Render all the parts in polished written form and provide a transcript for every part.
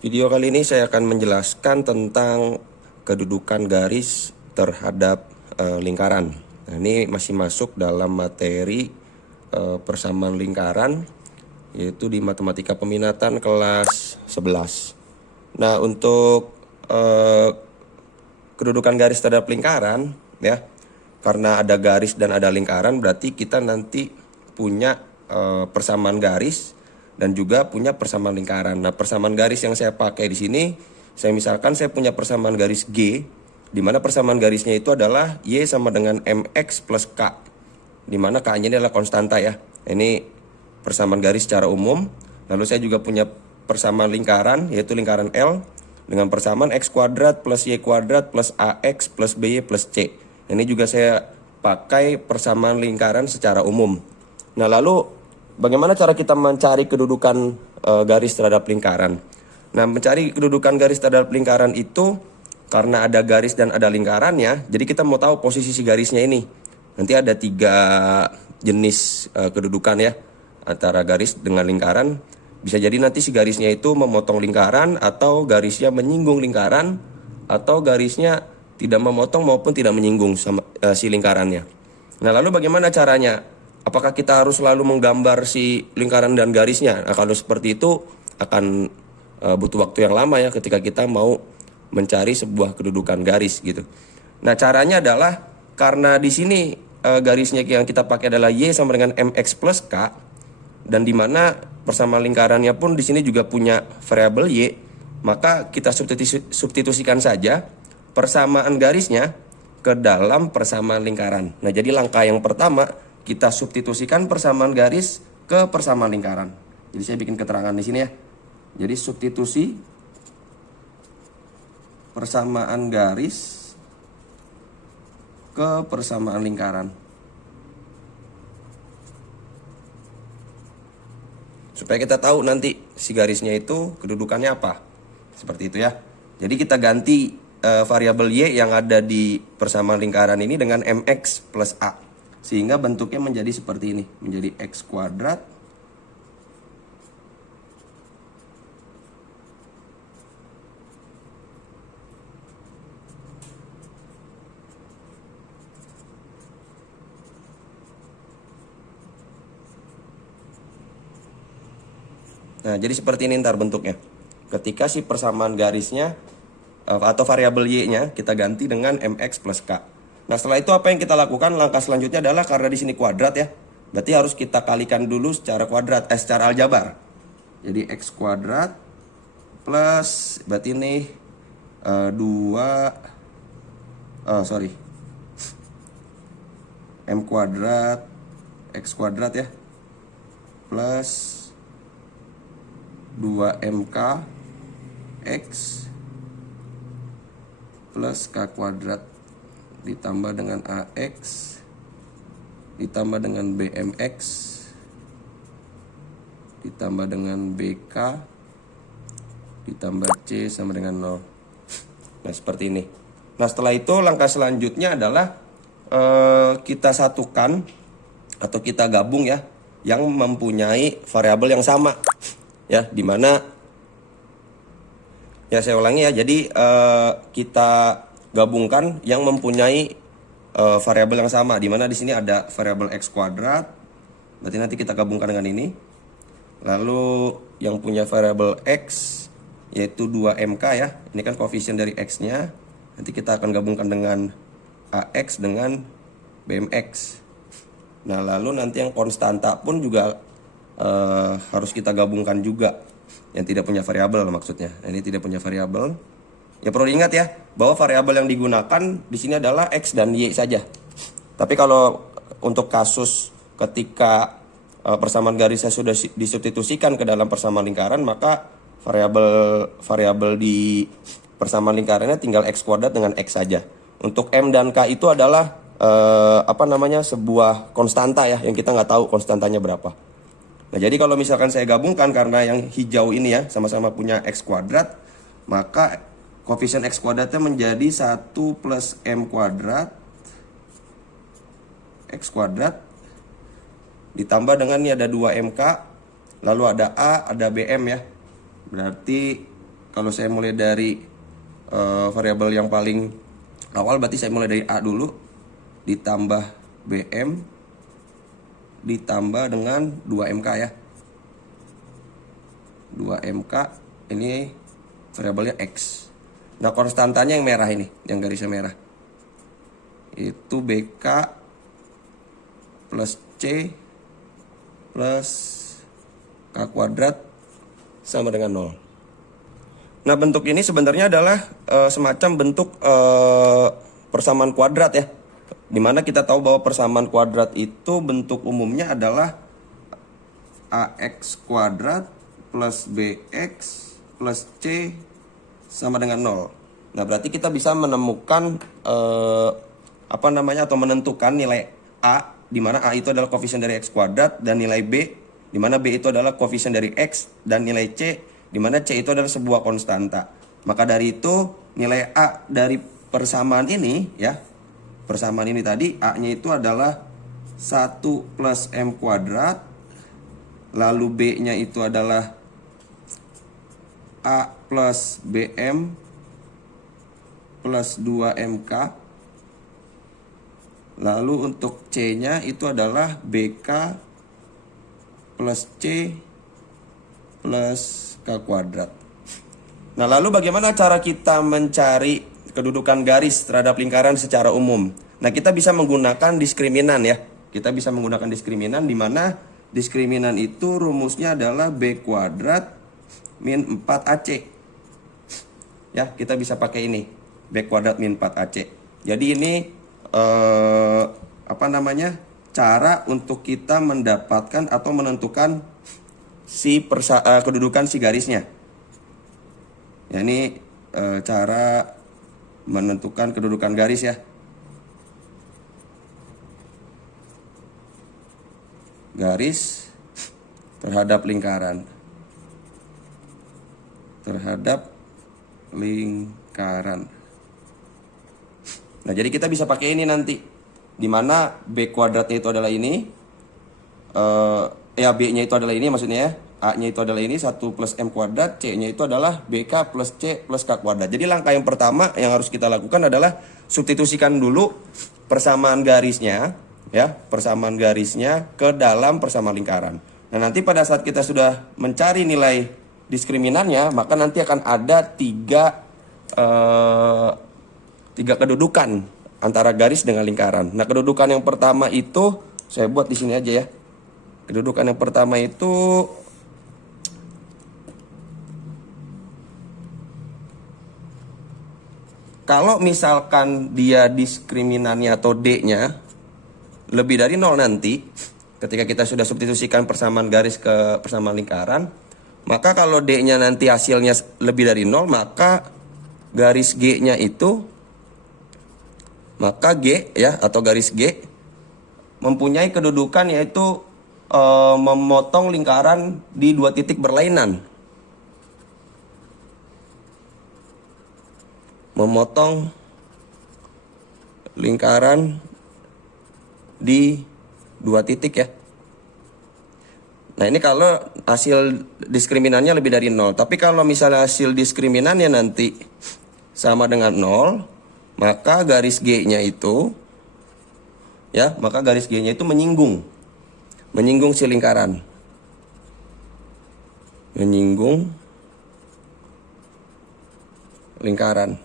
Video kali ini saya akan menjelaskan tentang kedudukan garis terhadap lingkaran. Nah, ini masih masuk dalam materi persamaan lingkaran, yaitu di Matematika Peminatan kelas 11. Nah, untuk kedudukan garis terhadap lingkaran, ya, karena ada garis dan ada lingkaran, berarti kita nanti punya persamaan garis dan juga punya persamaan lingkaran. Nah, persamaan garis yang saya pakai di sini, saya misalkan saya punya persamaan garis G, di mana persamaan garisnya itu adalah Y sama dengan MX plus K, di mana K-nya ini adalah konstanta ya. Ini persamaan garis secara umum. Lalu saya juga punya persamaan lingkaran, yaitu lingkaran L, dengan persamaan X kuadrat plus Y kuadrat plus AX plus BY plus C. Ini juga saya pakai persamaan lingkaran secara umum. Nah, lalu bagaimana cara kita mencari kedudukan garis terhadap lingkaran? Nah, mencari kedudukan garis terhadap lingkaran itu karena ada garis dan ada lingkarannya, jadi kita mau tahu posisi si garisnya ini. Nanti ada 3 jenis kedudukan ya, antara garis dengan lingkaran. Bisa jadi nanti si garisnya itu memotong lingkaran, atau garisnya menyinggung lingkaran, atau garisnya tidak memotong maupun tidak menyinggung sama si lingkarannya. Nah, lalu bagaimana caranya? Apakah kita harus selalu menggambar si lingkaran dan garisnya? Nah, kalau seperti itu akan butuh waktu yang lama ya ketika kita mau mencari sebuah kedudukan garis gitu. Nah, caranya adalah karena di sini garisnya yang kita pakai adalah Y sama dengan MX plus K, dan di mana persamaan lingkarannya pun di sini juga punya variabel Y, maka kita substitusikan saja persamaan garisnya ke dalam persamaan lingkaran. Nah, jadi langkah yang pertama, kita substitusikan persamaan garis ke persamaan lingkaran. Jadi saya bikin keterangan di sini ya. Jadi substitusi persamaan garis ke persamaan lingkaran. Supaya kita tahu nanti si garisnya itu kedudukannya apa. Seperti itu ya. Jadi kita ganti variabel Y yang ada di persamaan lingkaran ini dengan MX plus A. Sehingga bentuknya menjadi seperti ini, menjadi X kuadrat Nah, jadi seperti ini ntar bentuknya. Ketika si persamaan garisnya atau variabel Y-nya kita ganti dengan MX plus K. Nah, setelah itu apa yang kita lakukan? Langkah selanjutnya adalah karena di sini kuadrat ya. Berarti harus kita kalikan dulu secara secara aljabar. Jadi X kuadrat plus, berarti ini 2 M kuadrat X kuadrat ya, plus 2MK X plus K kuadrat ditambah dengan AX ditambah dengan BMX ditambah dengan BK ditambah C sama dengan 0. Nah, seperti ini. Nah, setelah itu langkah selanjutnya adalah kita satukan atau kita gabung ya, yang mempunyai variabel yang sama ya, dimana ya saya ulangi ya. Jadi kita gabungkan yang mempunyai variabel yang sama, dimana di sini ada variabel X kuadrat, berarti nanti kita gabungkan dengan ini. Lalu yang punya variabel X yaitu 2MK ya, ini kan koefisien dari X-nya, nanti kita akan gabungkan dengan AX dengan BMX. Nah, lalu nanti yang konstanta pun juga harus kita gabungkan juga, yang tidak punya variabel maksudnya. Nah, ini tidak punya variabel. Ya, perlu diingat ya bahwa variabel yang digunakan di sini adalah X dan Y saja. Tapi kalau untuk kasus ketika persamaan garisnya sudah disubstitusikan ke dalam persamaan lingkaran, maka variabel di persamaan lingkarannya tinggal X kuadrat dengan X saja. Untuk M dan K itu adalah sebuah konstanta ya, yang kita nggak tahu konstantanya berapa. Nah, jadi kalau misalkan saya gabungkan, karena yang hijau ini ya sama-sama punya X kuadrat, maka koefisien X kuadratnya menjadi 1 plus M kuadrat X kuadrat ditambah dengan ini ada 2MK, lalu ada A, ada BM ya. Berarti Kalau saya mulai dari variabel yang paling awal, berarti saya mulai dari A dulu, ditambah BM, ditambah dengan 2MK ya. 2MK, ini variabelnya X. Nah, konstantanya yang merah ini, yang garisnya merah. Itu BK plus C plus K kuadrat sama dengan 0. Nah, bentuk ini sebenarnya adalah semacam bentuk persamaan kuadrat ya. Dimana kita tahu bahwa persamaan kuadrat itu bentuk umumnya adalah AX kuadrat plus BX plus C sama dengan 0. Nah, berarti kita bisa menemukan atau menentukan nilai A, di mana A itu adalah koefisien dari X kuadrat, dan nilai B, di mana B itu adalah koefisien dari X, dan nilai C, di mana C itu adalah sebuah konstanta. Maka dari itu nilai A dari persamaan ini ya, persamaan ini tadi A-nya itu adalah 1 plus M kuadrat, lalu B-nya itu adalah A plus BM plus 2MK, lalu untuk C-nya itu adalah BK plus C plus K kuadrat. Nah, lalu bagaimana cara kita mencari kedudukan garis terhadap lingkaran secara umum? Nah, kita bisa menggunakan diskriminan ya. Kita bisa menggunakan diskriminan, di mana diskriminan itu rumusnya adalah B kuadrat min 4AC. Ya, kita bisa pakai ini, B kuadrat min 4AC. Jadi ini cara untuk kita mendapatkan atau menentukan kedudukan si garisnya. Ya, ini cara menentukan kedudukan garis ya. Garis terhadap lingkaran. Nah, jadi kita bisa pakai ini nanti, dimana B kuadratnya itu adalah ini, B-nya itu adalah ini maksudnya ya, A-nya itu adalah ini 1 plus M kuadrat, C-nya itu adalah BK plus C plus K kuadrat. Jadi langkah yang pertama yang harus kita lakukan adalah substitusikan dulu persamaan garisnya ya, persamaan garisnya ke dalam persamaan lingkaran. Nah, nanti pada saat kita sudah mencari nilai diskriminannya, maka nanti akan ada tiga kedudukan antara garis dengan lingkaran. Nah, kedudukan yang pertama itu saya buat di sini aja ya. Kedudukan yang pertama itu kalau misalkan dia diskriminannya atau D-nya lebih dari 0 nanti, ketika kita sudah substitusikan persamaan garis ke persamaan lingkaran, maka kalau D-nya nanti hasilnya lebih dari 0, maka garis G-nya itu, maka G ya, atau garis G mempunyai kedudukan yaitu memotong lingkaran di 2 titik berlainan. Memotong lingkaran di 2 titik ya. Nah, ini kalau hasil diskriminannya lebih dari 0. Tapi kalau misalnya hasil diskriminannya nanti sama dengan 0, maka garis G-nya itu ya, maka garis G-nya itu menyinggung si lingkaran. Menyinggung lingkaran.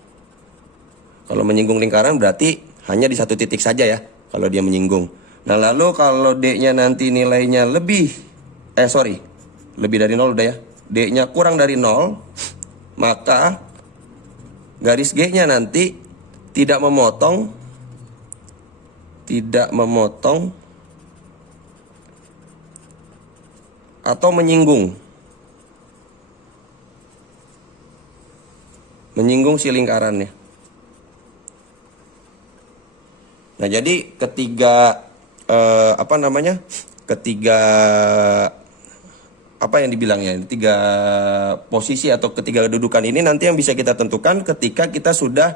Kalau menyinggung lingkaran berarti hanya di 1 titik saja ya, kalau dia menyinggung. Nah, lalu kalau D-nya nanti nilainya lebih dari 0 udah ya. D-nya kurang dari 0, maka garis G-nya nanti tidak memotong atau menyinggung si lingkarannya. Nah, jadi ketiga tiga posisi atau ketiga kedudukan ini nanti yang bisa kita tentukan ketika kita sudah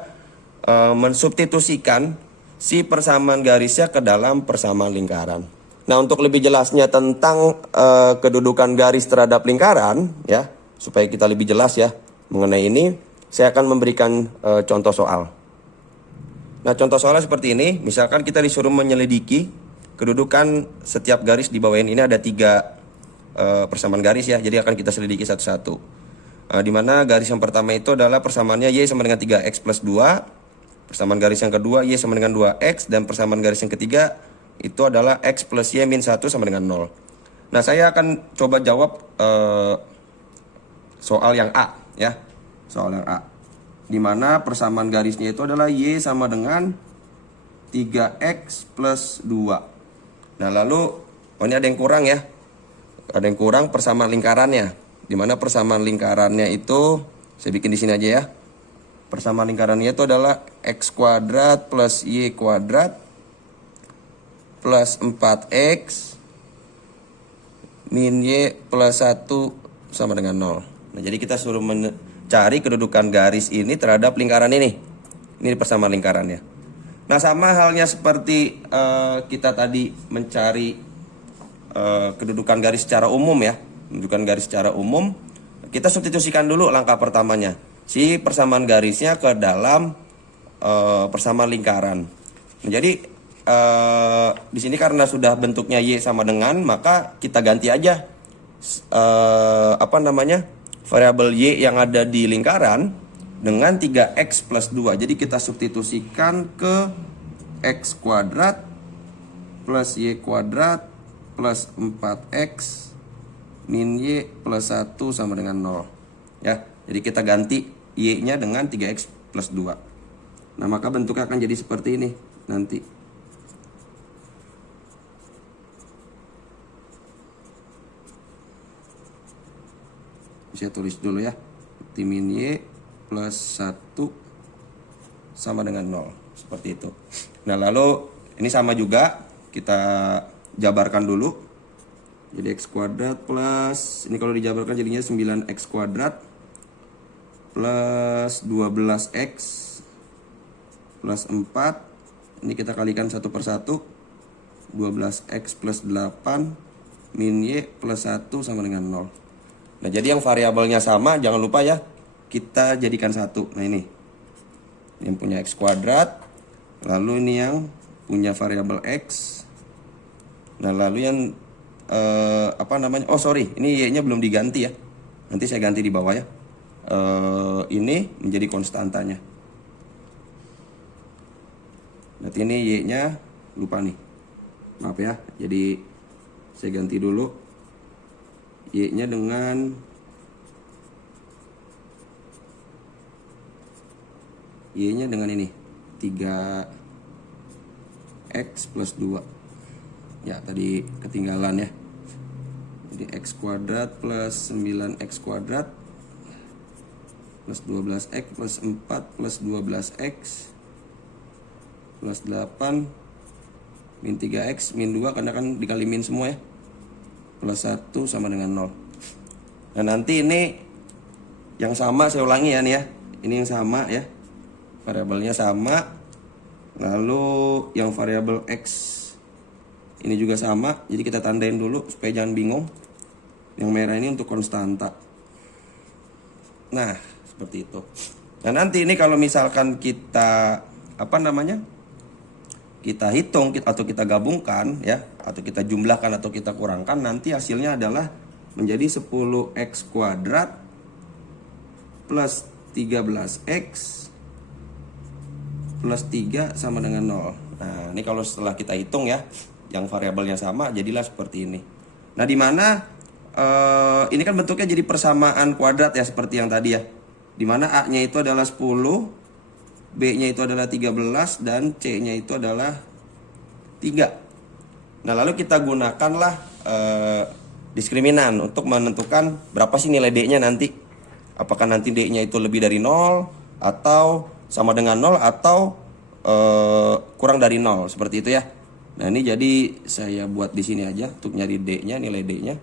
mensubstitusikan si persamaan garisnya ke dalam persamaan lingkaran. Nah, untuk lebih jelasnya tentang kedudukan garis terhadap lingkaran ya, supaya kita lebih jelas ya, mengenai ini, saya akan memberikan contoh soal. Nah, contoh soalnya seperti ini. Misalkan kita disuruh menyelidiki kedudukan setiap garis di bawah ini ada 3 persamaan garis ya. Jadi akan kita selidiki satu-satu. Di mana garis yang pertama itu adalah persamaannya Y sama dengan 3X plus 2. Persamaan garis yang kedua Y sama dengan 2X. Dan persamaan garis yang ketiga itu adalah X plus Y min 1 sama dengan 0. Nah, saya akan coba jawab soal yang A ya. Soal yang A. Di mana persamaan garisnya itu adalah Y sama dengan 3X plus 2. Nah, lalu ini ada yang kurang ya. Ada yang kurang persamaan lingkarannya. Di mana persamaan lingkarannya itu saya bikin di sini aja ya. Persamaan lingkarannya itu adalah X kuadrat plus Y kuadrat plus 4X min Y plus 1 sama dengan 0. Nah, jadi kita suruh mencari kedudukan garis ini terhadap lingkaran ini. Ini persamaan lingkarannya. Nah, sama halnya seperti kita tadi mencari kedudukan garis secara umum ya. Kedudukan garis secara umum, kita substitusikan dulu langkah pertamanya. Si persamaan garisnya ke dalam persamaan lingkaran. Nah, jadi di sini karena sudah bentuknya Y sama dengan, maka kita ganti aja variabel Y yang ada di lingkaran dengan 3X plus 2. Jadi kita substitusikan ke X kuadrat plus Y kuadrat plus 4X min Y plus 1 sama dengan 0 ya. Jadi kita ganti Y nya dengan 3X plus 2. Nah, maka bentuknya akan jadi seperti ini nanti. Saya tulis dulu ya. T min Y plus 1 sama dengan 0. Seperti itu. Nah, lalu ini sama juga. Kita jabarkan dulu. Jadi X kuadrat plus, ini kalau dijabarkan jadinya 9X kuadrat plus 12X plus 4. Ini kita kalikan satu per satu. 12X plus 8 min Y plus 1 sama dengan 0. Nah, jadi yang variabelnya sama, jangan lupa ya, kita jadikan satu. Nah, ini yang punya X kuadrat, lalu ini yang punya variabel X. Nah, lalu yang ini Y-nya belum diganti ya. Nanti saya ganti di bawah ya. Ini menjadi konstantanya. Berarti ini Y-nya lupa nih. Maaf ya. Jadi saya ganti dulu Y-nya dengan ini 3X plus 2. Ya, tadi ketinggalan ya. Jadi X kuadrat plus 9X kuadrat plus 12X plus 4 plus 12X plus 8 min 3X min 2 karena kan dikali min semua ya. Plus 1 sama dengan 0. Nah, nanti ini yang sama saya ulangi ya nih ya. Ini yang sama ya. Variabelnya sama. Lalu yang variabel X ini juga sama, jadi kita tandain dulu supaya jangan bingung. Yang merah ini untuk konstanta. Nah, seperti itu. Nah, nanti ini kalau misalkan kita kita hitung atau kita gabungkan ya, atau kita jumlahkan atau kita kurangkan, nanti hasilnya adalah menjadi 10X kuadrat plus 13X plus 3 sama dengan 0. Nah, ini kalau setelah kita hitung ya, yang variabelnya sama, jadilah seperti ini. Nah, di mana ini kan bentuknya jadi persamaan kuadrat ya, seperti yang tadi ya. Di mana A-nya itu adalah 10, B-nya itu adalah 13, dan C-nya itu adalah 3. Nah, lalu kita gunakanlah diskriminan untuk menentukan berapa sih nilai D-nya nanti. Apakah nanti D-nya itu lebih dari 0, atau sama dengan 0, atau kurang dari 0, seperti itu ya. Nah, ini jadi saya buat di sini aja untuk nyari D-nya, nilai D-nya.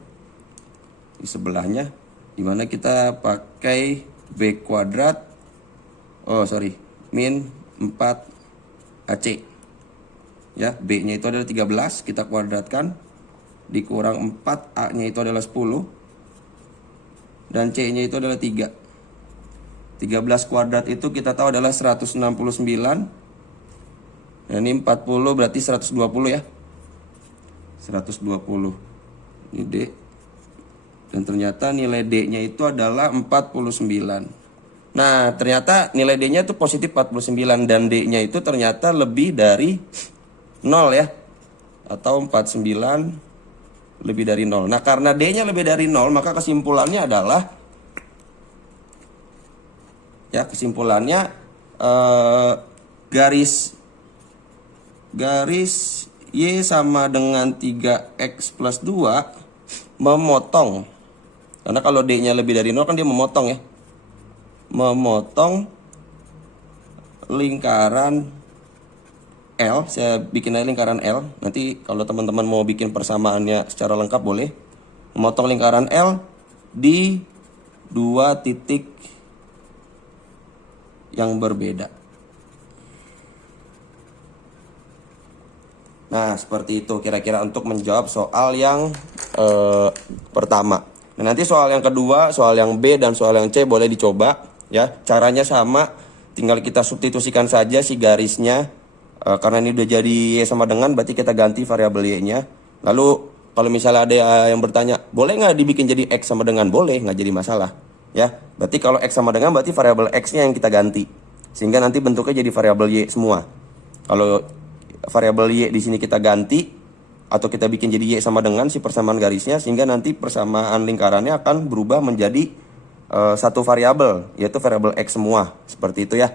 Di sebelahnya, dimana kita pakai B kuadrat, min 4AC. Ya, B-nya itu adalah 13, kita kuadratkan. Dikurang 4, A-nya itu adalah 10. Dan C-nya itu adalah 3. 13 kuadrat itu kita tahu adalah 169. Nah, ini 40 berarti 120 ya. 120. Ini D. Dan ternyata nilai D-nya itu adalah 49. Nah, ternyata nilai D-nya itu positif 49 dan D-nya itu ternyata lebih dari 0 ya. Atau 49 lebih dari 0. Nah, karena D-nya lebih dari 0, maka kesimpulannya adalah ya, kesimpulannya garis Y sama dengan 3X plus 2 memotong. Karena kalau D-nya lebih dari 0 kan dia memotong ya. Memotong lingkaran L. Saya bikin aja lingkaran L. Nanti kalau teman-teman mau bikin persamaannya secara lengkap boleh. Memotong lingkaran L di 2 titik yang berbeda. Nah, seperti itu kira-kira untuk menjawab soal yang pertama. Nah, nanti soal yang kedua, soal yang B dan soal yang C boleh dicoba ya. Caranya sama, tinggal kita substitusikan saja si garisnya. Karena ini udah jadi Y sama dengan, berarti kita ganti variabel Y-nya. Lalu kalau misalnya ada yang bertanya, boleh nggak dibikin jadi X sama dengan? Boleh, nggak jadi masalah ya. Berarti kalau X sama dengan berarti variabel X-nya yang kita ganti. Sehingga nanti bentuknya jadi variabel Y semua. Kalau variabel Y di sini kita ganti atau kita bikin jadi Y sama dengan si persamaan garisnya, sehingga nanti persamaan lingkarannya akan berubah menjadi satu variabel, yaitu variabel X semua. Seperti itu ya.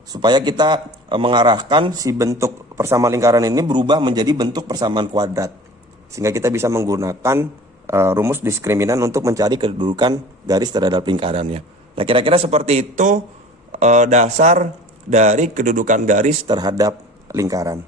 Supaya kita mengarahkan si bentuk persamaan lingkaran ini berubah menjadi bentuk persamaan kuadrat. Sehingga kita bisa menggunakan rumus diskriminan untuk mencari kedudukan garis terhadap lingkarannya. Nah, kira-kira seperti itu dasar dari kedudukan garis terhadap lingkaran.